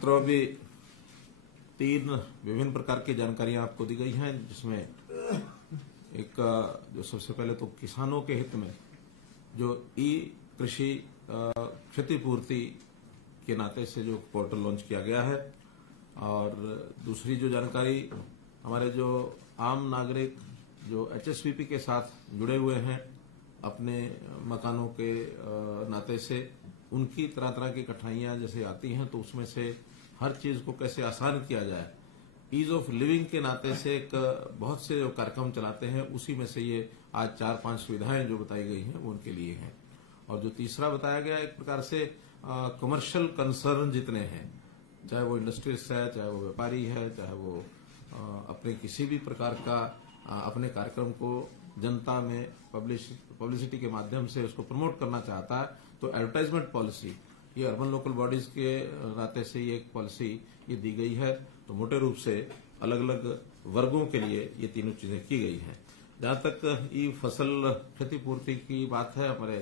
मित्रों, अभी 3 विभिन्न प्रकार की जानकारियां आपको दी गई हैं, जिसमें एक जो सबसे पहले तो किसानों के हित में जो ई कृषि क्षतिपूर्ति के नाते से जो पोर्टल लॉन्च किया गया है, और दूसरी जो जानकारी हमारे जो आम नागरिक जो एचएसवीपी के साथ जुड़े हुए हैं अपने मकानों के नाते से, उनकी तरह तरह की कठिनाइयां जैसे आती हैं, तो उसमें से हर चीज को कैसे आसान किया जाए, ईज ऑफ लिविंग के नाते से एक बहुत से जो कार्यक्रम चलाते हैं, उसी में से ये आज 4-5 सुविधाएं जो बताई गई हैं वो उनके लिए हैं। और जो तीसरा बताया गया, एक प्रकार से कमर्शियल कंसर्न जितने हैं, चाहे वो इंडस्ट्रियलिस्ट है, चाहे वो व्यापारी है, चाहे वो अपने किसी भी प्रकार का अपने कार्यक्रम को जनता में पब्लिसिटी के माध्यम से उसको प्रमोट करना चाहता है, तो एडवर्टाइजमेंट पॉलिसी ये अर्बन लोकल बॉडीज के नाते से ये एक पॉलिसी ये दी गई है। तो मोटे रूप से अलग अलग वर्गों के लिए ये तीनों चीजें की गई हैं। जहां तक ई फसल क्षतिपूर्ति की बात है, हमारे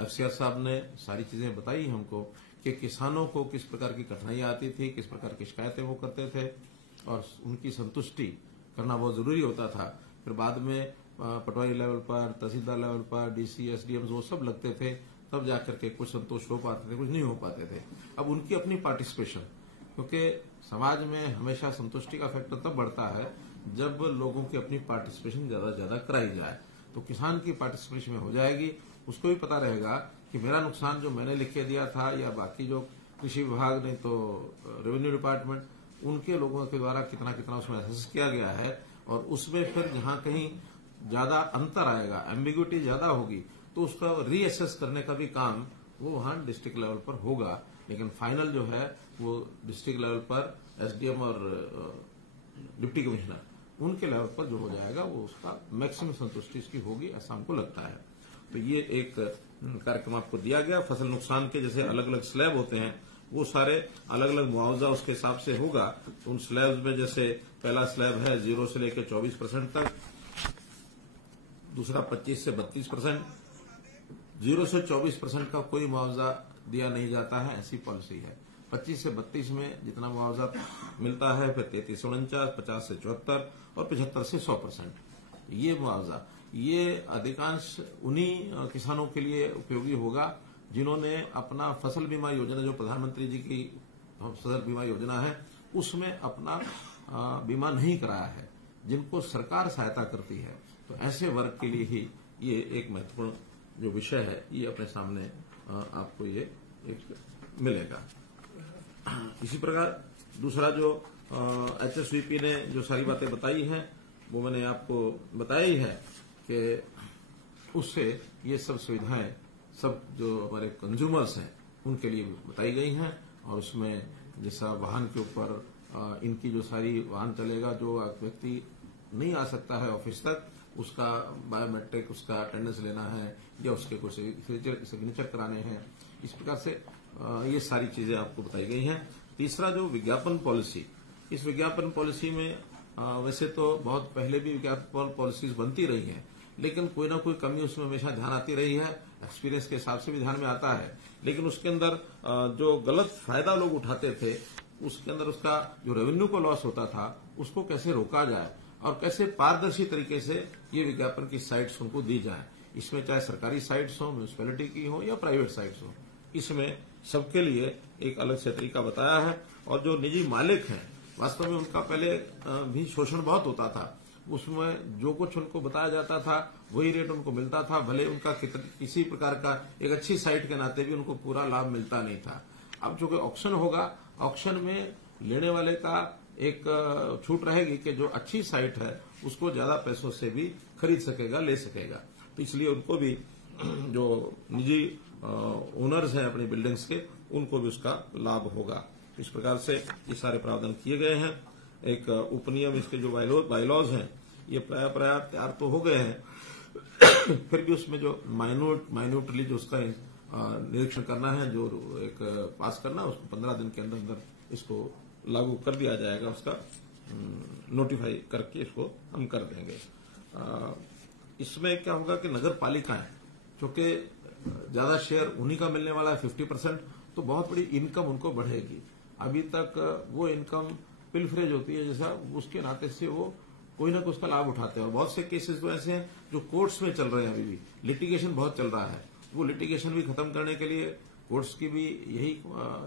एफसीआर साहब ने सारी चीजें बताई हमको कि किसानों को किस प्रकार की कठिनाइयां आती थी, किस प्रकार की शिकायतें वो करते थे, और उनकी संतुष्टि करना बहुत जरूरी होता था। फिर बाद में पटवारी लेवल पर, तहसीलदार लेवल पर, डीसी, एसडीएम वो सब लगते थे, तब जाकर के कुछ संतोष हो पाते थे, कुछ नहीं हो पाते थे। अब उनकी अपनी पार्टिसिपेशन, क्योंकि समाज में हमेशा संतुष्टि का फैक्टर तब बढ़ता है जब लोगों की अपनी पार्टिसिपेशन ज्यादा से ज्यादा कराई जाए। तो किसान की पार्टिसिपेशन में हो जाएगी, उसको भी पता रहेगा कि मेरा नुकसान जो मैंने लिख के दिया था, या बाकी जो कृषि विभाग नहीं तो रेवेन्यू डिपार्टमेंट, उनके लोगों के द्वारा कितना कितना उसमें असेस किया गया है, और उसमें फिर जहां कहीं ज्यादा अंतर आएगा, एम्बिग्युइटी ज्यादा होगी, तो उसका रीअसेस करने का भी काम वो वहां डिस्ट्रिक्ट लेवल पर होगा। लेकिन फाइनल जो है वो डिस्ट्रिक्ट लेवल पर एसडीएम और डिप्टी कमिश्नर उनके लेवल पर जो हो जाएगा, वो उसका मैक्सिमम संतुष्टि इसकी होगी, ऐसा हमको लगता है। तो ये एक कार्यक्रम आपको दिया गया। फसल नुकसान के जैसे अलग अलग स्लैब होते हैं, वो सारे अलग अलग मुआवजा उसके हिसाब से होगा। तो उन स्लैब्स में जैसे पहला स्लैब है 0 से लेकर 24% तक, दूसरा 25 से 32%, 0 से 24% का कोई मुआवजा दिया नहीं जाता है, ऐसी पॉलिसी है। 25 से 32 में जितना मुआवजा मिलता है, फिर 33 से 49, 50 से 74 और 75 से 100%। ये मुआवजा ये अधिकांश उन्हीं किसानों के लिए उपयोगी होगा जिन्होंने अपना फसल बीमा योजना, जो प्रधानमंत्री जी की फसल बीमा योजना है, उसमें अपना बीमा नहीं कराया है, जिनको सरकार सहायता करती है। तो ऐसे वर्ग के लिए ही ये एक महत्वपूर्ण जो विषय है, ये अपने सामने आपको ये एक मिलेगा। इसी प्रकार दूसरा जो एचएसवीपी ने जो सारी बातें बताई हैं, वो मैंने आपको बताई है कि उससे ये सब सुविधाएं सब जो हमारे कंज्यूमर्स हैं उनके लिए बताई गई हैं। और उसमें जैसा वाहन के ऊपर इनकी जो सारी वाहन चलेगा, जो व्यक्ति नहीं आ सकता है ऑफिस तक, उसका बायोमेट्रिक उसका अटेंडेंस लेना है, या उसके कुछ सिग्नेचर कराने हैं, इस प्रकार से ये सारी चीजें आपको बताई गई हैं। तीसरा जो विज्ञापन पॉलिसी, इस विज्ञापन पॉलिसी में वैसे तो बहुत पहले भी विज्ञापन पॉलिसीज बनती रही हैं, लेकिन कोई ना कोई कमी उसमें हमेशा ध्यान आती रही है, एक्सपीरियंस के हिसाब से भी ध्यान में आता है। लेकिन उसके अंदर जो गलत फायदा लोग उठाते थे, उसके अंदर उसका जो रेवेन्यू को लॉस होता था, उसको कैसे रोका जाए और कैसे पारदर्शी तरीके से ये विज्ञापन की साइट्स उनको दी जाए। इसमें चाहे सरकारी साइट्स हो, म्यूनिसिपैलिटी की हो या प्राइवेट साइट्स हो, इसमें सबके लिए एक अलग से तरीका बताया है। और जो निजी मालिक हैं, वास्तव में उनका पहले भी शोषण बहुत होता था, उसमें जो कुछ उनको बताया जाता था वही रेट उनको मिलता था, भले उनका किसी प्रकार का एक अच्छी साइट के नाते भी उनको पूरा लाभ मिलता नहीं था। अब जो कि ऑक्शन होगा, ऑक्शन में लेने वाले का एक छूट रहेगी कि जो अच्छी साइट है उसको ज्यादा पैसों से भी खरीद सकेगा, ले सकेगा। तो इसलिए उनको भी जो निजी ओनर्स हैं अपनी बिल्डिंग्स के, उनको भी उसका लाभ होगा। इस प्रकार से ये सारे प्रावधान किए गए हैं। एक उपनियम, इसके जो बायलॉज हैं, ये प्राय तैयार तो हो गए हैं, फिर भी उसमें जो माइन्यूटली जो उसका निरीक्षण करना है, जो एक पास करना, उसको 15 दिन के अंदर अंदर इसको लागू कर दिया जाएगा, उसका नोटिफाई करके इसको हम कर देंगे। इसमें क्या होगा कि नगर पालिकाएं, क्योंकि ज्यादा शेयर उन्हीं का मिलने वाला है 50%, तो बहुत बड़ी इनकम उनको बढ़ेगी। अभी तक वो इनकम पिलफरेज होती है, जैसा उसके नाते से वो कोई ना कुछ का लाभ उठाते हैं। और बहुत से केसेस तो ऐसे हैं जो कोर्ट्स में चल रहे हैं, अभी भी लिटिगेशन बहुत चल रहा है। वो लिटिगेशन भी खत्म करने के लिए कोर्ट्स की भी यही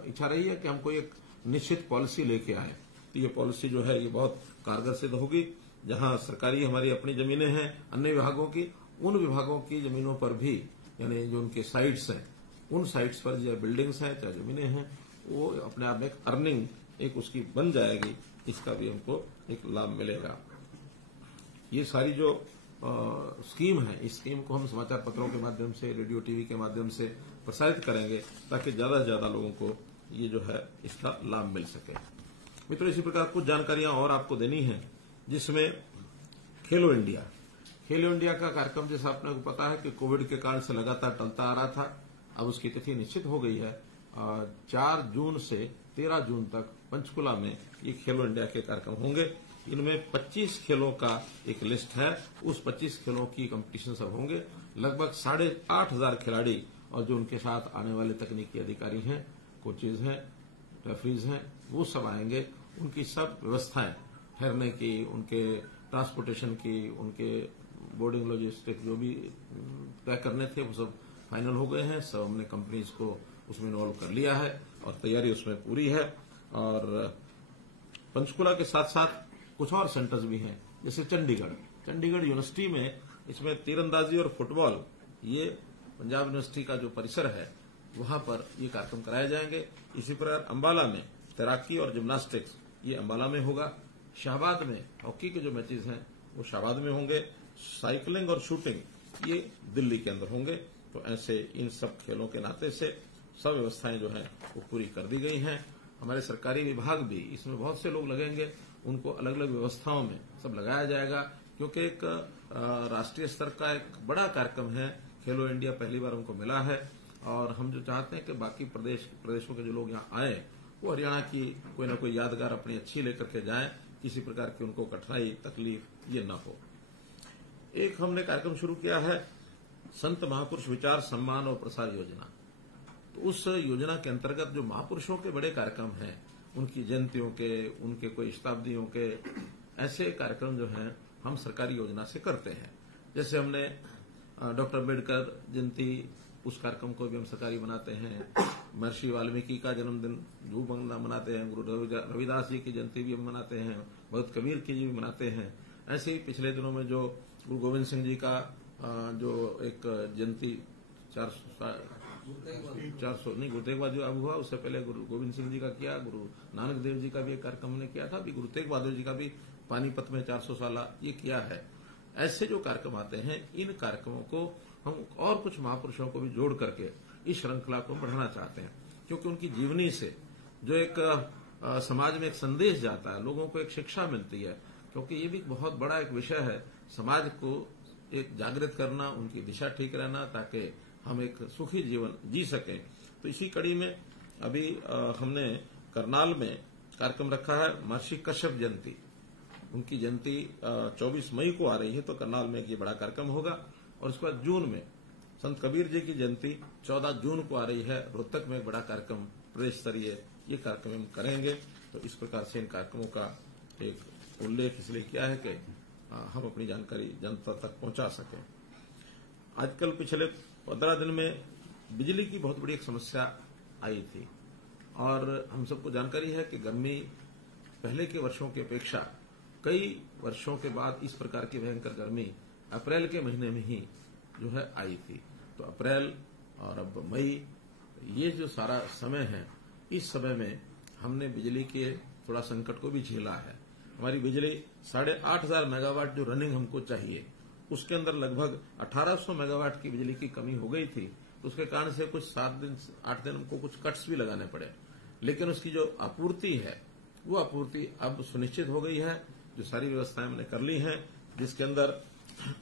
इच्छा रही है कि हम कोई एक निश्चित पॉलिसी लेके आए। तो ये पॉलिसी जो है ये बहुत कारगर सिद्ध होगी। जहां सरकारी हमारी अपनी जमीनें हैं, अन्य विभागों की, उन विभागों की जमीनों पर भी, यानी जो उनके साइट्स हैं, उन साइट्स पर चाहे बिल्डिंग्स हैं चाहे जमीनें हैं, वो अपने आप में एक अर्निंग एक उसकी बन जाएगी। इसका भी हमको एक लाभ मिलेगा। ये सारी जो स्कीम है, इस स्कीम को हम समाचार पत्रों के माध्यम से, रेडियो टीवी के माध्यम से प्रसारित करेंगे ताकि ज्यादा से ज्यादा लोगों को ये जो है इसका लाभ मिल सके। मित्रों, इसी प्रकार कुछ जानकारियां और आपको देनी है, जिसमें खेलो इंडिया का कार्यक्रम, जैसा आपने को पता है कि कोविड के कारण से लगातार टलता आ रहा था। अब उसकी तिथि निश्चित हो गई है। 4 जून से 13 जून तक पंचकुला में ये खेलो इंडिया के कार्यक्रम होंगे। इनमें 25 खेलों का एक लिस्ट है। उस 25 खेलों की कंपटीशन सब होंगे। लगभग 8,500 खिलाड़ी और जो उनके साथ आने वाले तकनीकी अधिकारी हैं, कोचेज हैं, रेफरीज हैं, वो सब आएंगे। उनकी सब व्यवस्थाएं, ठहरने की, उनके ट्रांसपोर्टेशन की, उनके बोर्डिंग लॉजिस्टिक जो भी तय करने थे वो सब फाइनल हो गए हैं। सब हमने कंपनीज को उसमें इन्वॉल्व कर लिया है और तैयारी उसमें पूरी है। और पंचकुला के साथ साथ कुछ और सेंटर्स भी हैं, जैसे चंडीगढ़ यूनिवर्सिटी में इसमें तीरंदाजी और फुटबॉल, ये पंजाब यूनिवर्सिटी का जो परिसर है वहां पर ये कार्यक्रम कराए जाएंगे। इसी प्रकार अंबाला में तैराकी और जिम्नास्टिक्स, ये अंबाला में होगा। शाहबाद में हॉकी के जो मैचेज हैं वो शाहबाद में होंगे। साइकिलिंग और शूटिंग ये दिल्ली के अंदर होंगे। तो ऐसे इन सब खेलों के नाते से सब व्यवस्थाएं जो हैं वो पूरी कर दी गई हैं। हमारे सरकारी विभाग भी, इसमें बहुत से लोग लगेंगे, उनको अलग अलग व्यवस्थाओं में सब लगाया जाएगा, क्योंकि एक राष्ट्रीय स्तर का एक बड़ा कार्यक्रम है। खेलो इंडिया पहली बार उनको मिला है और हम जो चाहते हैं कि बाकी प्रदेशों के जो लोग यहाँ आए वो हरियाणा की कोई ना कोई यादगार अपनी अच्छी लेकर के जाएं, किसी प्रकार की उनको कठिनाई तकलीफ ये न हो। एक हमने कार्यक्रम शुरू किया है, संत महापुरुष विचार सम्मान और प्रसार योजना। तो उस योजना के अंतर्गत जो महापुरुषों के बड़े कार्यक्रम हैं, उनकी जयंतियों के, उनके कोई शताब्दियों के, ऐसे कार्यक्रम जो हैं हम सरकारी योजना से करते हैं। जैसे हमने डॉक्टर अम्बेडकर जयंती, उस कार्यक्रम को भी हम सरकारी बनाते हैं। महर्षि वाल्मीकि का जन्मदिन जो मनाते हैं, गुरु रविदास जी की जयंती भी हम मनाते हैं, भगत कबीर की भी मनाते हैं। ऐसे ही पिछले दिनों में जो गुरु गोविंद सिंह जी का जो एक जयंती 400 नहीं, गुरु तेग बहादुर अब हुआ, उससे पहले गुरु गोविंद सिंह जी का किया, गुरु नानक देव जी का भी एक कार्यक्रम हमने किया था, अभी गुरु तेग बहादुर जी का भी पानीपत में 400 साल ये किया है। ऐसे जो कार्यक्रम आते हैं, इन कार्यक्रमों को हम और कुछ महापुरुषों को भी जोड़ करके इस श्रृंखला को बढ़ाना चाहते हैं, क्योंकि उनकी जीवनी से जो एक समाज में एक संदेश जाता है, लोगों को एक शिक्षा मिलती है। क्योंकि ये भी बहुत बड़ा एक विषय है, समाज को एक जागृत करना, उनकी दिशा ठीक रहना, ताकि हम एक सुखी जीवन जी सकें। तो इसी कड़ी में अभी हमने करनाल में कार्यक्रम रखा है, महर्षि कश्यप जयंती। उनकी जयंती 24 मई को आ रही है, तो करनाल में एक ये बड़ा कार्यक्रम होगा। और उसके बाद जून में संत कबीर जी की जयंती 14 जून को आ रही है, रोहतक में एक बड़ा कार्यक्रम प्रदेश स्तरीय ये कार्यक्रम हम करेंगे। तो इस प्रकार से इन कार्यक्रमों का एक उल्लेख इसलिए किया है कि हम अपनी जानकारी जनता तक पहुंचा सकें। आजकल पिछले 15 दिन में बिजली की बहुत बड़ी एक समस्या आई थी और हम सबको जानकारी है कि गर्मी पहले के वर्षों की अपेक्षा कई वर्षों के बाद इस प्रकार की भयंकर गर्मी अप्रैल के महीने में ही जो है आई थी। तो अप्रैल और अब मई, ये जो सारा समय है, इस समय में हमने बिजली के थोड़ा संकट को भी झेला है। हमारी बिजली 8,500 मेगावाट जो रनिंग हमको चाहिए, उसके अंदर लगभग 1800 मेगावाट की बिजली की कमी हो गई थी। तो उसके कारण से कुछ 7 दिन 8 दिन हमको कुछ कट्स भी लगाने पड़े, लेकिन उसकी जो आपूर्ति है वो आपूर्ति अब सुनिश्चित हो गई है। जो सारी व्यवस्थाएं हमने कर ली हैं, जिसके अंदर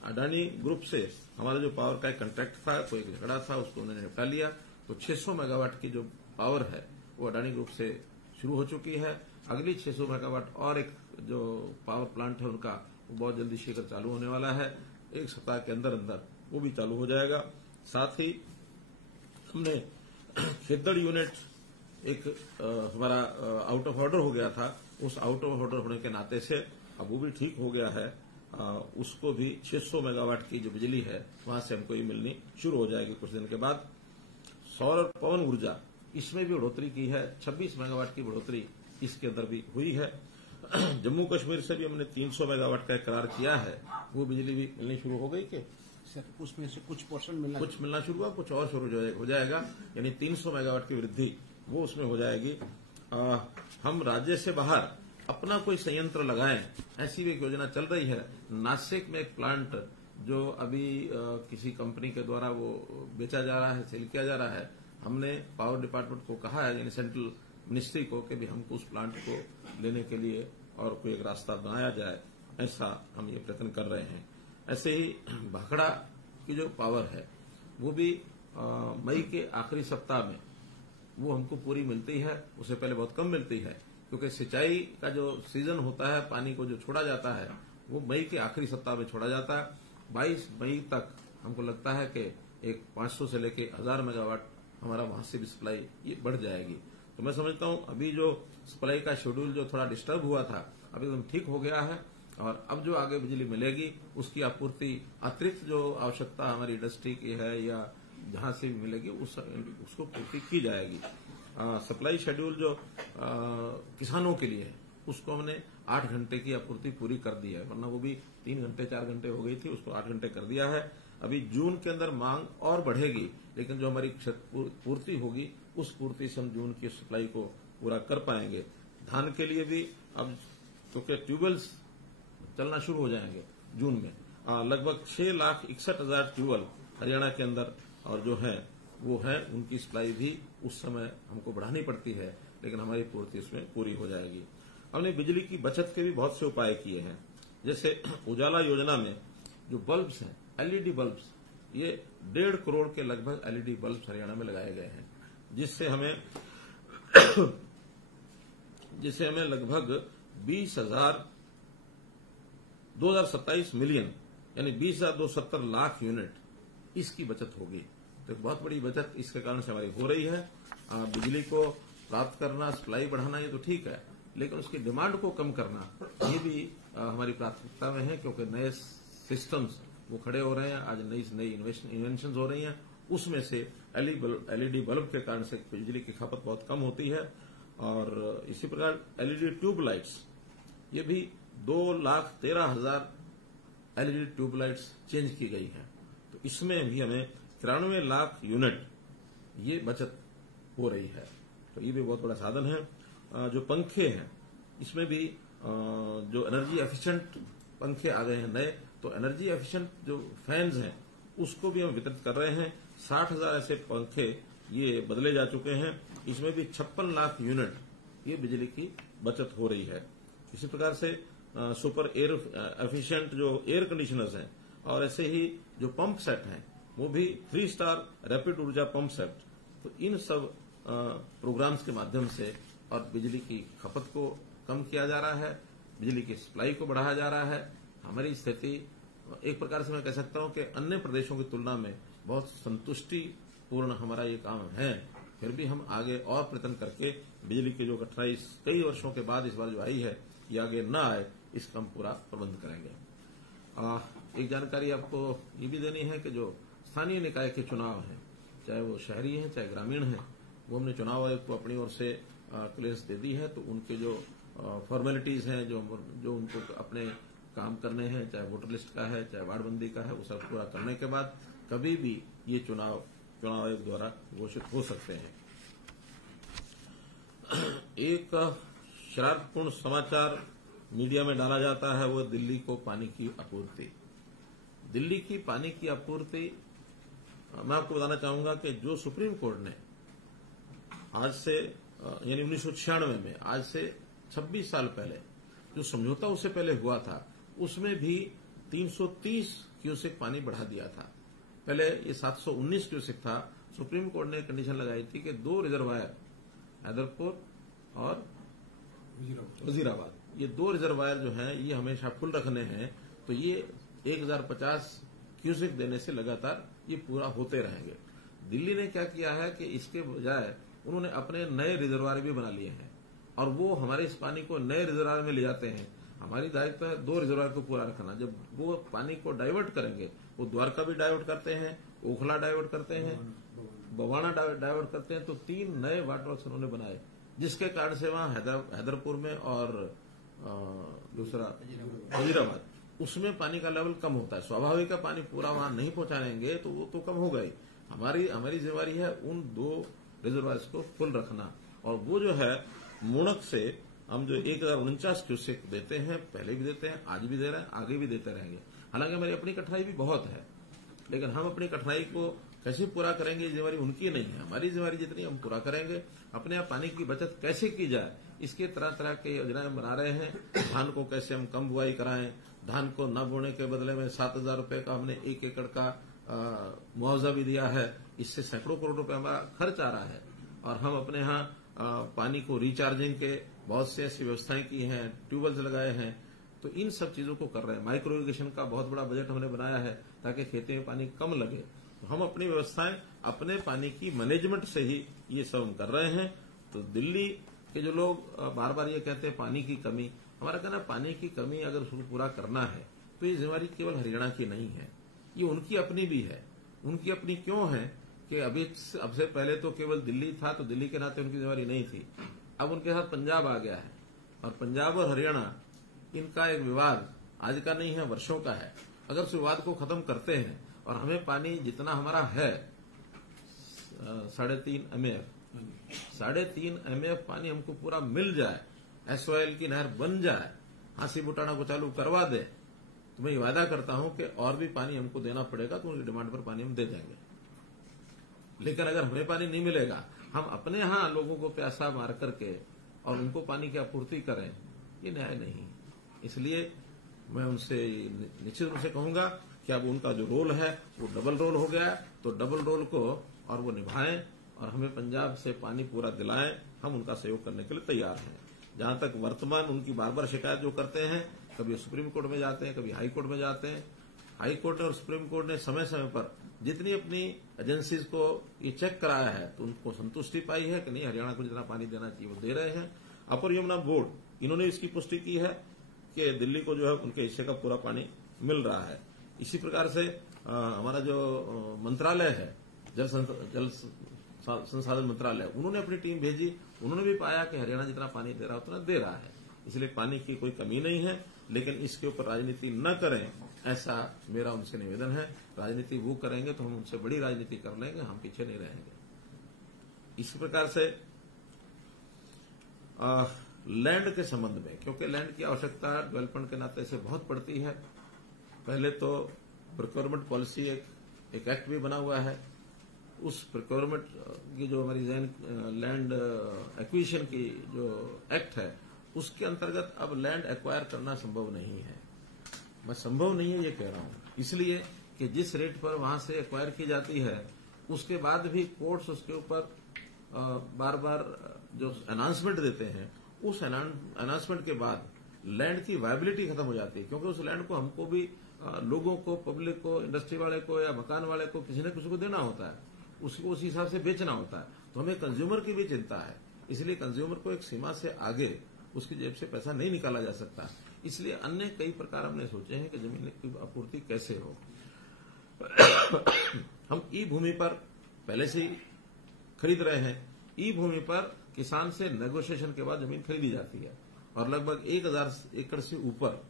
अडानी ग्रुप से हमारा जो पावर का एक कॉन्ट्रैक्ट था, कोई झगड़ा था, उसको उन्होंने निपटा लिया। तो 600 मेगावाट की जो पावर है वो अडानी ग्रुप से शुरू हो चुकी है। अगली 600 मेगावाट और एक जो पावर प्लांट है उनका, वो बहुत जल्दी शीघ्र चालू होने वाला है। 1 सप्ताह के अंदर अंदर वो भी चालू हो जाएगा। साथ ही हमने खेतड़ यूनिट एक हमारा आउट ऑफ ऑर्डर हो गया था, उस आउट ऑफ ऑर्डर होने के नाते से अब वो भी ठीक हो गया है। उसको भी 600 मेगावाट की जो बिजली है वहां से हमको ये मिलनी शुरू हो जाएगी कुछ दिन के बाद। सौर और पवन ऊर्जा इसमें भी बढ़ोतरी की है, 26 मेगावाट की बढ़ोतरी इसके अंदर भी हुई है। जम्मू कश्मीर से भी हमने 300 मेगावाट का करार किया है, वो बिजली भी मिलनी शुरू हो गई कि सर उसमें से कुछ पोर्शन मिलना शुरू हुआ, कुछ और शुरू हो जाएगा, यानी 300 मेगावाट की वृद्धि वो उसमें हो जाएगी। हम राज्य से बाहर अपना कोई संयंत्र लगाएं, ऐसी भी एक योजना चल रही है। नासिक में एक प्लांट जो अभी किसी कंपनी के द्वारा वो बेचा जा रहा है, सेल किया जा रहा है, हमने पावर डिपार्टमेंट को कहा है, यानी सेंट्रल मिनिस्ट्री को, कि भी हमको उस प्लांट को लेने के लिए और कोई एक रास्ता बनाया जाए, ऐसा हम ये प्रयत्न कर रहे हैं। ऐसे ही भाखड़ा की जो पावर है वो भी मई के आखिरी सप्ताह में वो हमको पूरी मिलती है, उससे पहले बहुत कम मिलती है, क्योंकि सिंचाई का जो सीजन होता है, पानी को जो छोड़ा जाता है वो मई के आखिरी सप्ताह में छोड़ा जाता है। 22 मई तक हमको लगता है कि एक 500 से लेके 1000 मेगावाट हमारा वहां से भी सप्लाई ये बढ़ जाएगी। तो मैं समझता हूं अभी जो सप्लाई का शेड्यूल जो थोड़ा डिस्टर्ब हुआ था, अभी एकदम ठीक हो गया है, और अब जो आगे बिजली मिलेगी उसकी आपूर्ति अतिरिक्त जो आवश्यकता हमारी इंडस्ट्री की है या जहां से भी मिलेगी उसको पूर्ति की जाएगी। सप्लाई शेड्यूल जो किसानों के लिए है उसको हमने 8 घंटे की आपूर्ति पूरी कर दी है, वरना वो भी 3 घंटे 4 घंटे हो गई थी, उसको 8 घंटे कर दिया है। अभी जून के अंदर मांग और बढ़ेगी, लेकिन जो हमारी पूर्ति होगी उस पूर्ति से हम जून की सप्लाई को पूरा कर पाएंगे। धान के लिए भी अब क्योंकि ट्यूबवेल्स चलना शुरू हो जाएंगे जून में, लगभग 6,61,000 ट्यूबवेल हरियाणा के अंदर और जो है वो है, उनकी सप्लाई भी उस समय हमको बढ़ानी पड़ती है, लेकिन हमारी पूर्ति इसमें पूरी हो जाएगी। हमने बिजली की बचत के भी बहुत से उपाय किए हैं, जैसे उजाला योजना में जो बल्ब्स हैं, एलईडी बल्ब्स, ये 1.5 करोड़ के लगभग एलईडी बल्ब्स हरियाणा में लगाए गए हैं, जिससे हमें लगभग 2027 मिलियन यानी 20,270 लाख यूनिट इसकी बचत होगी। तो एक बहुत बड़ी बचत इसके कारण से हमारी हो रही है। बिजली को प्राप्त करना, सप्लाई बढ़ाना ये तो ठीक है, लेकिन उसकी डिमांड को कम करना ये भी हमारी प्राथमिकता में है, क्योंकि नए सिस्टम्स वो खड़े हो रहे हैं, आज नई इन्वेंशन हो रही हैं, उसमें से एलईडी बल्ब के कारण से बिजली की खपत बहुत कम होती है। और इसी प्रकार एलईडी ट्यूबलाइट्स, ये भी 2,13,000 एलईडी ट्यूबलाइट्स चेंज की गई है, तो इसमें भी हमें 93 लाख यूनिट ये बचत हो रही है, तो ये भी बहुत बड़ा साधन है। जो पंखे हैं इसमें भी जो एनर्जी एफिशिएंट पंखे आ गए हैं नए, तो एनर्जी एफिशिएंट जो फैंस हैं उसको भी हम वितरित कर रहे हैं। 60,000 ऐसे पंखे ये बदले जा चुके हैं, इसमें भी 56 लाख यूनिट ये बिजली की बचत हो रही है। इसी प्रकार से सुपर एयर एफिशिएंट जो एयर कंडीशनर्स हैं, और ऐसे ही जो पंप सेट हैं वो भी 3 स्टार रैपिड ऊर्जा पंप सेट, तो इन सब प्रोग्राम्स के माध्यम से और बिजली की खपत को कम किया जा रहा है, बिजली की सप्लाई को बढ़ाया जा रहा है। हमारी स्थिति एक प्रकार से मैं कह सकता हूं कि अन्य प्रदेशों की तुलना में बहुत संतुष्टिपूर्ण हमारा ये काम है। फिर भी हम आगे और प्रयत्न करके बिजली की जो कठिनाई कई वर्षों के बाद इस बार जो आई है, ये आगे न आए, इसका हम पूरा प्रबंध करेंगे। एक जानकारी आपको ये भी देनी है कि जो स्थानीय निकाय के चुनाव हैं, चाहे वो शहरी हैं चाहे ग्रामीण हैं, वो हमने चुनाव आयोग को अपनी ओर से क्लियरेंस दे दी है। तो उनके जो फॉर्मेलिटीज हैं, जो उनको अपने काम करने हैं, चाहे वोटर लिस्ट का है चाहे वार्डबंदी का है, वो सब पूरा करने के बाद कभी भी ये चुनाव आयोग द्वारा घोषित हो सकते हैं। एक शरारतपूर्ण समाचार मीडिया में डाला जाता है, वो दिल्ली को पानी की आपूर्ति। दिल्ली की पानी की आपूर्ति, मैं आपको बताना चाहूंगा कि जो सुप्रीम कोर्ट ने आज से यानी 1996 में, आज से 26 साल पहले जो समझौता उससे पहले हुआ था, उसमें भी 330 क्यूसेक पानी बढ़ा दिया था। पहले ये 719 क्यूसेक था। सुप्रीम कोर्ट ने कंडीशन लगाई थी कि 2 रिजर्वायर, हैदरपुर और वजीराबाद, ये 2 रिजर्वायर जो हैं ये हमेशा फुल रखने हैं, तो ये 1050 क्यूसेक देने से लगातार ये पूरा होते रहेंगे। दिल्ली ने क्या किया है कि इसके बजाय उन्होंने अपने नए रिजर्वायर भी बना लिए हैं और वो हमारे इस पानी को नए रिजर्वायर में ले जाते हैं। हमारी दायित्व है 2 रिजर्वायर को पूरा रखना। जब वो पानी को डाइवर्ट करेंगे, वो द्वारका भी डाइवर्ट करते हैं, ओखला डाइवर्ट करते हैं, बवाना डाइवर्ट करते हैं, तो 3 नए वाटर वर्क्स उन्होंने बनाए, जिसके कारण से वहां हैदरपुर में और दूसरा वजीराबाद, उसमें पानी का लेवल कम होता है। स्वाभाविक का पानी पूरा वहां नहीं पहुंचाएंगे तो वो तो कम होगा ही। हमारी जिम्मेवारी है उन 2 रिजर्वायर्स को फुल रखना। और वो जो है मुणक से हम जो 1049 क्यूसेक देते हैं, पहले भी देते हैं, आज भी दे रहे हैं, आगे भी देते रहेंगे। हालांकि हमारी अपनी कठिनाई भी बहुत है, लेकिन हम अपनी कठिनाई को कैसे पूरा करेंगे, जिम्मेवारी उनकी नहीं है, हमारी जिम्मेवारी जितनी हम पूरा करेंगे। अपने आप पानी की बचत कैसे की जाए, इसके तरह तरह के योजनाएं बना रहे हैं। धान को कैसे हम कम बुआई कराएं, धान को न बोने के बदले में 7,000 रुपए का हमने 1 एकड़ का मुआवजा भी दिया है। इससे सैकड़ों करोड़ रुपए हमारा खर्च आ रहा है। और हम अपने यहाँ पानी को रिचार्जिंग के बहुत से ऐसी व्यवस्थाएं की हैं, ट्यूबवेल्स लगाए हैं, तो इन सब चीजों को कर रहे हैं। माइक्रो इरिगेशन का बहुत बड़ा बजट हमने बनाया है ताकि खेती में पानी कम लगे। तो हम अपनी व्यवस्थाएं अपने पानी की मैनेजमेंट से ही ये सब हम कर रहे हैं। तो दिल्ली के जो लोग बार बार ये कहते हैं पानी की कमी, हमारा कहना है पानी की कमी अगर उसको पूरा करना है तो ये जिम्मेवारी केवल हरियाणा की नहीं है, ये उनकी अपनी भी है। उनकी अपनी क्यों है कि अब से पहले तो केवल दिल्ली था, तो दिल्ली के नाते उनकी जिम्मेवारी नहीं थी। अब उनके साथ पंजाब आ गया है और पंजाब और हरियाणा इनका एक विवाद आज का नहीं है, वर्षों का है। अगर उस विवाद को खत्म करते हैं और हमें पानी जितना हमारा है 3.5 MF पानी हमको पूरा मिल जाए, SYL की नहर बन जाए, हांसी बुटाना को चालू करवा दे, तो मैं ये वादा करता हूं कि और भी पानी हमको देना पड़ेगा तो उनकी डिमांड पर पानी हम दे देंगे। लेकिन अगर हमें पानी नहीं मिलेगा, हम अपने यहां लोगों को प्यासा मार करके और उनको पानी की आपूर्ति करें, ये न्याय नहीं। इसलिए मैं उनसे निश्चित रूप से कहूंगा कि अब उनका जो रोल है वो डबल रोल हो गया है, तो डबल रोल को और वो निभाएं और हमें पंजाब से पानी पूरा दिलाएं। हम उनका सहयोग करने के लिए तैयार हैं। जहां तक वर्तमान उनकी बार बार शिकायत जो करते हैं, कभी सुप्रीम कोर्ट में जाते हैं, कभी हाई कोर्ट में जाते हैं। हाई कोर्ट और सुप्रीम कोर्ट ने समय समय पर जितनी अपनी एजेंसीज को ये चेक कराया है तो उनको संतुष्टि पाई है कि नहीं, हरियाणा को जितना पानी देना चाहिए वो दे रहे हैं। अपर यमुना बोर्ड इन्होंने इसकी पुष्टि की है कि दिल्ली को जो है उनके हिस्से का पूरा पानी मिल रहा है। इसी प्रकार से हमारा जो मंत्रालय है, जल संसाधन मंत्रालय, उन्होंने अपनी टीम भेजी, उन्होंने भी पाया कि हरियाणा जितना पानी दे रहा उतना दे रहा है। इसलिए पानी की कोई कमी नहीं है, लेकिन इसके ऊपर राजनीति न करें, ऐसा मेरा उनसे निवेदन है। राजनीति वो करेंगे तो हम उनसे बड़ी राजनीति कर लेंगे, हम पीछे नहीं रहेंगे। इसी प्रकार से लैंड के संबंध में, क्योंकि लैंड की आवश्यकता डेवलपमेंट के नाते से बहुत पड़ती है। पहले तो प्रोक्योरमेंट पॉलिसी एक एक्ट भी बना हुआ है। उस प्रोक्योरमेंट की जो हमारी लैंड एक्विजिशन की जो एक्ट है, उसके अंतर्गत अब लैंड एक्वायर करना संभव नहीं है। मैं संभव नहीं है ये कह रहा हूं इसलिए कि जिस रेट पर वहां से एक्वायर की जाती है, उसके बाद भी कोर्ट्स उसके ऊपर बार बार जो अनाउंसमेंट देते हैं, उस अनाउंसमेंट के बाद लैंड की वायबिलिटी खत्म हो जाती है। क्योंकि उस लैंड को हमको भी लोगों को, पब्लिक को, इंडस्ट्री वाले को या मकान वाले को किसी न किसी को देना होता है, उसको उस हिसाब से बेचना होता है। तो हमें कंज्यूमर की भी चिंता है, इसलिए कंज्यूमर को एक सीमा से आगे उसकी जेब से पैसा नहीं निकाला जा सकता। इसलिए अन्य कई प्रकार हमने सोचे हैं कि जमीन की आपूर्ति कैसे हो। हम ई भूमि पर पहले से ही खरीद रहे हैं। ई भूमि पर किसान से नेगोशिएशन के बाद जमीन खरीदी जाती है और लगभग 1000 एकड़ से ऊपर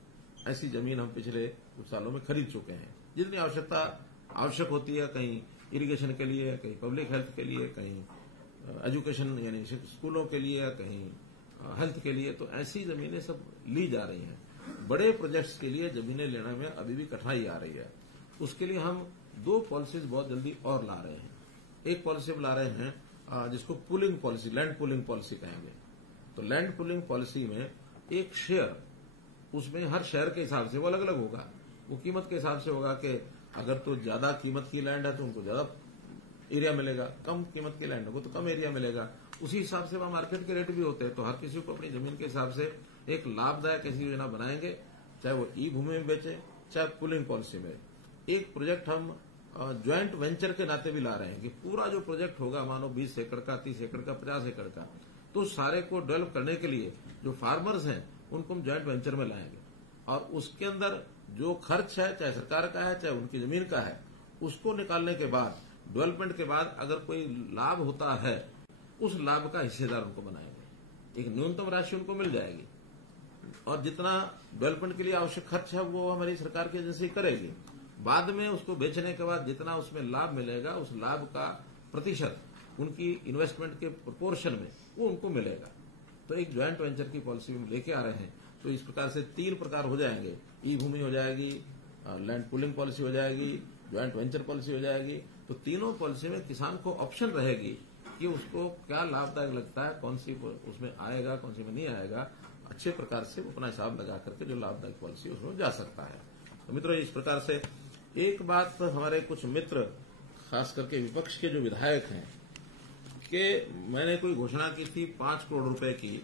ऐसी जमीन हम पिछले कुछ सालों में खरीद चुके हैं। जितनी आवश्यक होती है, कहीं इरिगेशन के लिए, कहीं पब्लिक हेल्थ के लिए, कहीं एजुकेशन यानी स्कूलों के लिए, कहीं हेल्थ के लिए, तो ऐसी जमीनें सब ली जा रही हैं। बड़े प्रोजेक्ट्स के लिए जमीनें लेने में अभी भी कठिनाई आ रही है। उसके लिए हम 2 पॉलिसीज बहुत जल्दी और ला रहे हैं। एक पॉलिसी हम ला रहे हैं जिसको pulling policy, land pulling policy कहेंगे। तो लैंड पुलिंग पॉलिसी में एक शेयर, उसमें हर शहर के हिसाब से वो अलग अलग होगा। वो कीमत के हिसाब से होगा कि अगर तो ज्यादा कीमत की लैंड है तो उनको ज्यादा एरिया मिलेगा, कम कीमत की लैंड हो तो कम एरिया मिलेगा। उसी हिसाब से वहां मार्केट के रेट भी होते हैं। तो हर किसी को अपनी जमीन के हिसाब से एक लाभदायक ऐसी योजना बनाएंगे, चाहे वो ई भूमि में बेचे, चाहे पुलिंग पॉलिसी में। एक प्रोजेक्ट हम ज्वाइंट वेंचर के नाते भी ला रहे हैं कि पूरा जो प्रोजेक्ट होगा, मानो 20 एकड़ का, 30 एकड़ का, 50 एकड़ का, तो सारे को डेवलप करने के लिए जो फार्मर्स हैं उनको हम ज्वाइंट वेंचर में लाएंगे और उसके अंदर जो खर्च है, चाहे सरकार का है चाहे उनकी जमीन का है, उसको निकालने के बाद, डेवलपमेंट के बाद अगर कोई लाभ होता है, उस लाभ का हिस्सेदार उनको बनाएंगे। एक न्यूनतम राशि उनको मिल जाएगी और जितना डेवलपमेंट के लिए आवश्यक खर्च है वो हमारी सरकार की एजेंसी करेगी। बाद में उसको बेचने के बाद जितना उसमें लाभ मिलेगा, उस लाभ का प्रतिशत उनकी इन्वेस्टमेंट के प्रोपोर्शन में वो उनको मिलेगा। तो एक ज्वाइंट वेंचर की पॉलिसी हम लेके आ रहे हैं। तो इस प्रकार से 3 प्रकार हो जाएंगे, ई भूमि हो जाएगी, लैंड पूलिंग पॉलिसी हो जाएगी, ज्वाइंट वेंचर पॉलिसी हो जाएगी। तो तीनों पॉलिसी में किसान को ऑप्शन रहेगी कि उसको क्या लाभदायक लगता है, कौन सी उसमें आएगा, कौन सी में नहीं आएगा। अच्छे प्रकार से अपना हिसाब लगा करके जो लाभदायक पॉलिसी उसमें जा सकता है। तो मित्रों, इस प्रकार से एक बात हमारे कुछ मित्र, खास करके विपक्ष के जो विधायक हैं, कि मैंने कोई घोषणा की थी 5 करोड़ रुपए की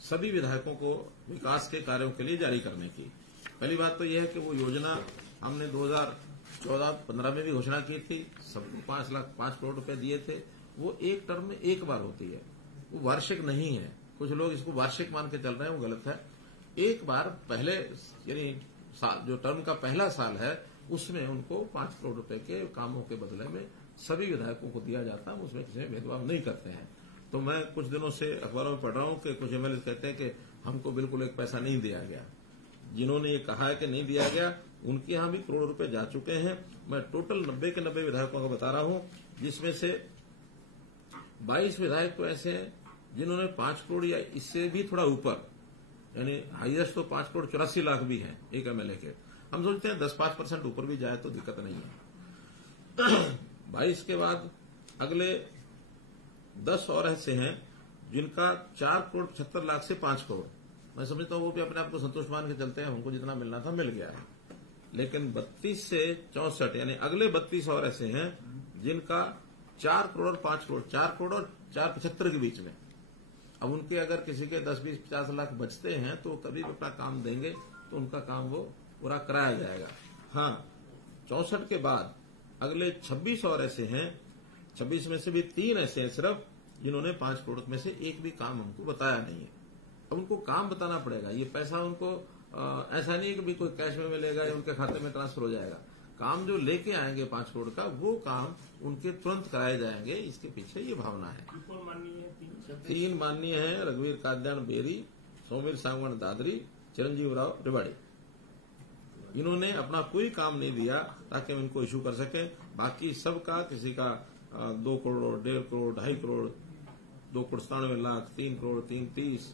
सभी विधायकों को विकास के कार्यों के लिए जारी करने की। पहली बात तो यह है कि वो योजना हमने 2014-15 में भी घोषणा की थी, सबको 5 करोड़ रुपए दिए थे। वो एक टर्म में एक बार होती है, वो वार्षिक नहीं है। कुछ लोग इसको वार्षिक मान के चल रहे हैं, वो गलत है। एक बार पहले, यानी साल जो टर्म का पहला साल है, उसमें उनको 5 करोड़ रुपए के कामों के बदले में सभी विधायकों को दिया जाता है। उसमें किसी में भेदभाव नहीं करते हैं। तो मैं कुछ दिनों से अखबारों में पढ़ रहा हूं कि कुछ एमएलए कहते हैं कि हमको बिल्कुल एक पैसा नहीं दिया गया। जिन्होंने ये कहा है कि नहीं दिया गया, उनके यहां भी करोड़ रुपए जा चुके हैं। मैं टोटल 90 के 90 विधायकों का बता रहा हूं, जिसमें से 22 विधायक तो ऐसे हैं जिन्होंने 5 करोड़ या इससे भी थोड़ा ऊपर, यानी हाईएस्ट तो 5 करोड़ 84 लाख भी हैं एक एमएलए के। हम सोचते हैं 10-5% ऊपर भी जाए तो दिक्कत नहीं है। 22 के बाद अगले 10 और ऐसे हैं जिनका 4 करोड़ 75 लाख से 5 करोड़। मैं समझता हूं वो भी अपने आप को संतुष्ट मान के चलते हैं, हमको जितना मिलना था मिल गया है। लेकिन 32 से 64 यानी अगले 32 और ऐसे हैं जिनका 4 करोड़ और 5 करोड़, 4 करोड़ और 475 के बीच में। अब उनके अगर किसी के 10, 20, 50 लाख बचते हैं तो कभी भी अपना काम देंगे तो उनका काम वो पूरा कराया जाएगा। हाँ, 64 के बाद अगले 26 और ऐसे हैं, 26 में से भी 3 ऐसे हैं सिर्फ जिन्होंने 5 करोड़ में से एक भी काम हमको बताया नहीं है। अब उनको काम बताना पड़ेगा। ये पैसा उनको ऐसा नहीं है कि भी कोई कैश में मिलेगा या उनके खाते में ट्रांसफर हो जाएगा। काम जो लेके आएंगे 5 करोड़ का, वो काम उनके तुरंत कराए जाएंगे। इसके पीछे ये भावना है। 3 माननीय है, रघुवीर काद्यान बेरी, सौमीर सांगवान दादरी, चिरंजीव राव रिवाड़ी। इन्होंने अपना कोई काम नहीं दिया ताकि हम इनको इश्यू कर सके। बाकी सबका, किसी का 2 करोड़, 1.5 करोड़, 2.5 करोड़, 2 करोड़ 97 लाख, 3 करोड़, 330,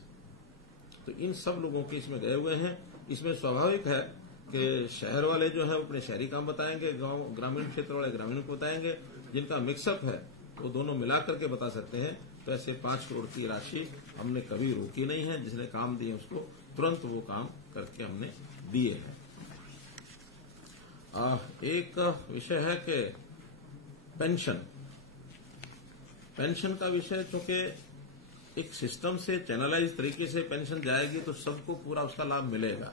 तो इन सब लोगों के इसमें गए हुए हैं। इसमें स्वाभाविक है कि शहर वाले जो है अपने शहरी काम बताएंगे, गांव ग्रामीण क्षेत्र वाले ग्रामीण को बताएंगे। जिनका मिक्सअप है वो दोनों मिला करके बता सकते हैं। तो ऐसे 5 करोड़ की राशि हमने कभी रोकी नहीं है। जिसने काम दिए उसको तुरंत वो काम करके हमने दिए हैं। एक विषय है कि पेंशन का विषय, चूंकि एक सिस्टम से चैनलाइज तरीके से पेंशन जाएगी तो सबको पूरा उसका लाभ मिलेगा।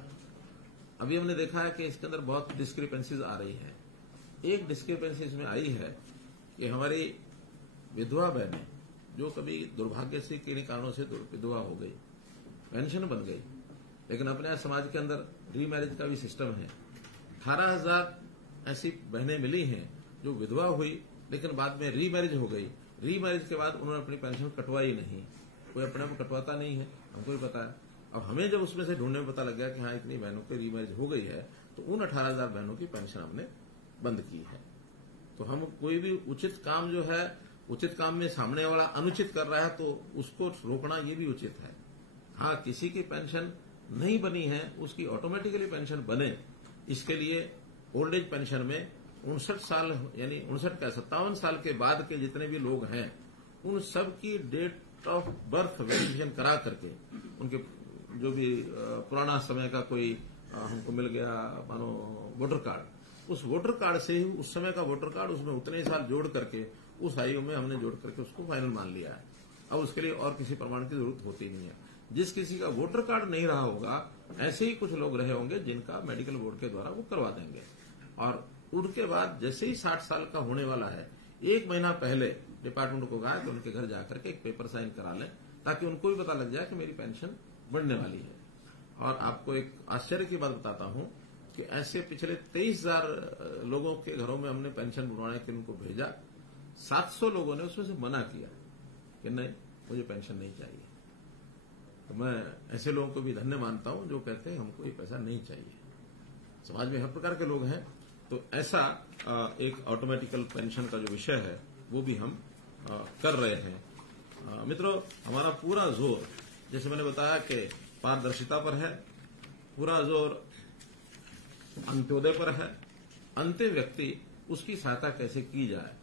अभी हमने देखा है कि इसके अंदर बहुत डिस्क्रिपेंसीज आ रही हैं। एक डिस्क्रिपेंसी इसमें आई है कि हमारी विधवा बहनें जो कभी दुर्भाग्य से किन्हीं कारणों से विधवा हो गई, पेंशन बन गई, लेकिन अपने समाज के अंदर रीमैरिज का भी सिस्टम है। 18,000 ऐसी बहनें मिली हैं जो विधवा हुई लेकिन बाद में रीमैरिज हो गई। रीमैरिज के बाद उन्होंने अपनी पेंशन कटवाई नहीं। कोई अपने आप कटवाता नहीं है, हमको भी पता है। अब हमें जब उसमें से ढूंढने में पता लग गया कि हाँ इतनी बहनों की रीमैरिज हो गई है, तो उन 18,000 बहनों की पेंशन हमने बंद की है। तो हम कोई भी उचित काम जो है, उचित काम में सामने वाला अनुचित कर रहा है तो उसको रोकना ये भी उचित है। हाँ, किसी की पेंशन नहीं बनी है उसकी ऑटोमेटिकली पेंशन बने, इसके लिए ओल्ड एज पेंशन में 59 साल, यानी 57 साल के बाद के जितने भी लोग हैं उन सब की डेट ऑफ बर्थ वेरिफिकेशन करा करके, उनके जो भी पुराना समय का कोई हमको मिल गया, मानो वोटर कार्ड, उस वोटर कार्ड से ही उस समय का वोटर कार्ड, उसमें उतने ही साल जोड़ करके उस आयु में हमने जोड़ करके उसको फाइनल मान लिया है। अब उसके लिए और किसी प्रमाण की जरूरत होती नहीं है। जिस किसी का वोटर कार्ड नहीं रहा होगा, ऐसे ही कुछ लोग रहे होंगे जिनका मेडिकल बोर्ड के द्वारा वो करवा देंगे। और उनके बाद जैसे ही 60 साल का होने वाला है, 1 महीना पहले डिपार्टमेंट को कहा कि उनके घर जाकर के एक पेपर साइन करा लें, ताकि उनको भी पता लग जाए कि मेरी पेंशन बढ़ने वाली है। और आपको एक आश्चर्य की बात बताता हूं कि ऐसे पिछले 23,000 लोगों के घरों में हमने पेंशन बनवाने के लिए उनको भेजा। 700 लोगों ने उसमें से मना किया कि नहीं, मुझे पेंशन नहीं चाहिए। तो मैं ऐसे लोगों को भी धन्य मानता हूं जो कहते हैं हमको ये पैसा नहीं चाहिए। समाज में हर प्रकार के लोग हैं, तो ऐसा एक ऑटोमेटिकल पेंशन का जो विषय है वो भी हम कर रहे हैं। मित्रों, हमारा पूरा जोर, जैसे मैंने बताया कि पारदर्शिता पर है, पूरा जोर अंत्योदय पर है, अंतिम व्यक्ति उसकी सहायता कैसे की जाए।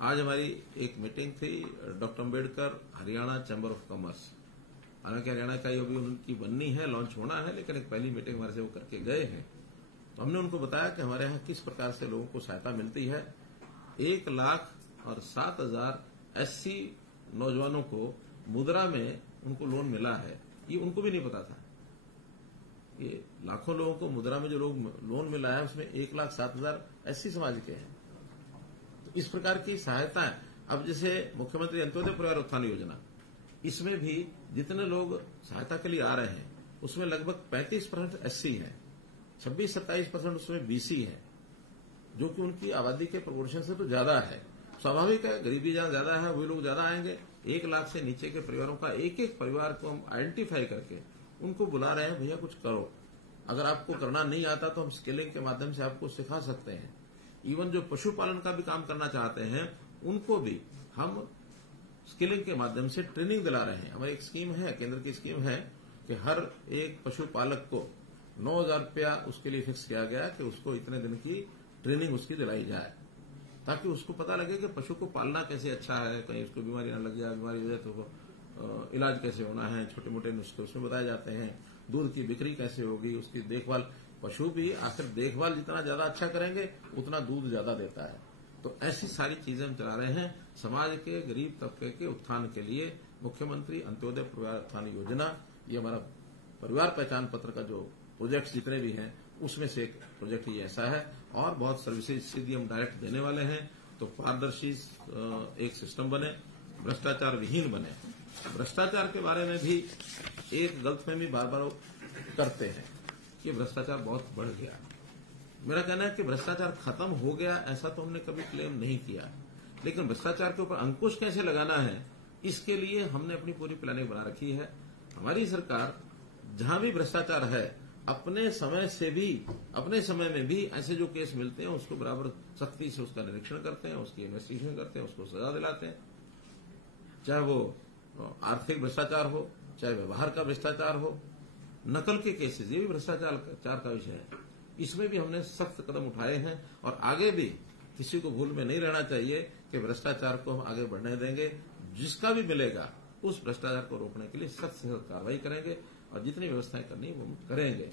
आज हमारी एक मीटिंग थी doctor Ambedkar Haryana chamber of commerce. हालांकि हरियाणा का ये भी उनकी बननी है, लॉन्च होना है, लेकिन एक पहली मीटिंग हमारे से वो करके गए हैं। तो हमने उनको बताया कि हमारे यहाँ किस प्रकार से लोगों को सहायता मिलती है। 1,07,000 SC नौजवानों को मुद्रा में उनको लोन मिला है, ये उनको भी नहीं पता था। ये लाखों लोगों को मुद्रा में जो लोग लोन मिला है उसमें 1,07,000 SC समाज के हैं। तो इस प्रकार की सहायता, अब जैसे मुख्यमंत्री अंत्योदय परिवार उत्थान योजना, इसमें भी जितने लोग सहायता के लिए आ रहे हैं उसमें लगभग 35% SC है, 26-27% उसमें BC है, जो कि उनकी आबादी के प्रोपोर्शन से तो ज्यादा है। स्वाभाविक है, गरीबी जहां ज्यादा है वही लोग ज्यादा आएंगे। 1 लाख से नीचे के परिवारों का एक परिवार को हम आइडेंटिफाई करके उनको बुला रहे हैं, भैया कुछ करो। अगर आपको करना नहीं आता तो हम स्किलिंग के माध्यम से आपको सिखा सकते हैं। इवन जो पशुपालन का भी काम करना चाहते हैं उनको भी हम स्किलिंग के माध्यम से ट्रेनिंग दिला रहे हैं। हमारी एक स्कीम है, केंद्र की स्कीम है कि हर एक पशुपालक को 9,000 रुपया उसके लिए फिक्स किया गया कि उसको इतने दिन की ट्रेनिंग उसकी दिलाई जाए, ताकि उसको पता लगे कि पशु को पालना कैसे अच्छा है, कहीं उसको बीमारी न लग जाए, बीमारी हो जाए तो इलाज कैसे होना है, छोटे मोटे नुस्खे उसमें बताए जाते हैं। दूध की बिक्री कैसे होगी, उसकी देखभाल, पशु भी आखिर देखभाल जितना ज्यादा अच्छा करेंगे उतना दूध ज्यादा देता है। तो ऐसी सारी चीजें हम चला रहे हैं समाज के गरीब तबके के उत्थान के लिए। मुख्यमंत्री अंत्योदय परिवार उत्थान योजना, ये हमारा परिवार पहचान पत्र का जो प्रोजेक्ट जितने भी हैं उसमें से एक प्रोजेक्ट ही ऐसा है। और बहुत सर्विसेज सीधी हम डायरेक्ट देने वाले हैं, तो पारदर्शी एक सिस्टम बने, भ्रष्टाचार विहीन बने। भ्रष्टाचार के बारे में भी एक गलतफहमी बार बार करते हैं कि भ्रष्टाचार बहुत बढ़ गया। मेरा कहना है कि भ्रष्टाचार खत्म हो गया ऐसा तो हमने कभी क्लेम नहीं किया, लेकिन भ्रष्टाचार के ऊपर अंकुश कैसे लगाना है इसके लिए हमने अपनी पूरी प्लानिंग बना रखी है। हमारी सरकार जहां भी भ्रष्टाचार है अपने समय में भी ऐसे जो केस मिलते हैं उसको बराबर सख्ती से उसका निरीक्षण करते हैं, उसकी इन्वेस्टिगेशन करते हैं, उसको सजा दिलाते हैं। चाहे वो आर्थिक भ्रष्टाचार हो, चाहे व्यवहार का भ्रष्टाचार हो, नकल के केसेस, ये भी भ्रष्टाचार का विषय है। इसमें भी हमने सख्त कदम उठाए हैं और आगे भी किसी को भूल में नहीं रहना चाहिए कि भ्रष्टाचार को हम आगे बढ़ने देंगे। जिसका भी मिलेगा उस भ्रष्टाचार को रोकने के लिए सख्त से सख्त कार्रवाई करेंगे और जितनी व्यवस्थाएं करनी है वो हम करेंगे।